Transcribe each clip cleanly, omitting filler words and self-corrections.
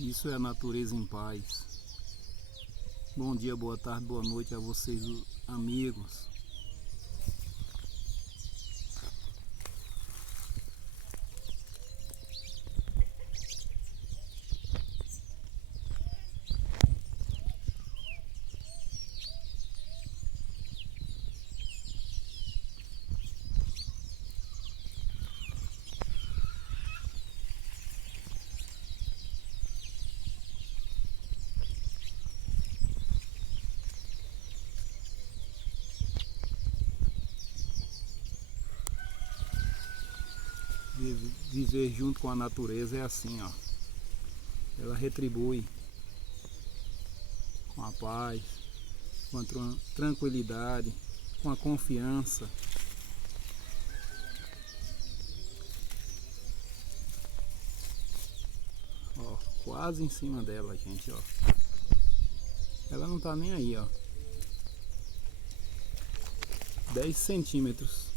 Isso é a natureza em paz. Bom dia, boa tarde, boa noite a vocês, amigos. Viver junto com a natureza é assim, ó. Ela retribui com a paz, com a tranquilidade, com a confiança. Ó, quase em cima dela, gente, ó. Ela não tá nem aí, ó. 10 centímetros.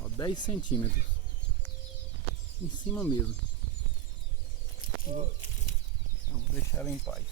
Ó, 10 centímetros. Em cima mesmo. Eu vou deixar ela em paz.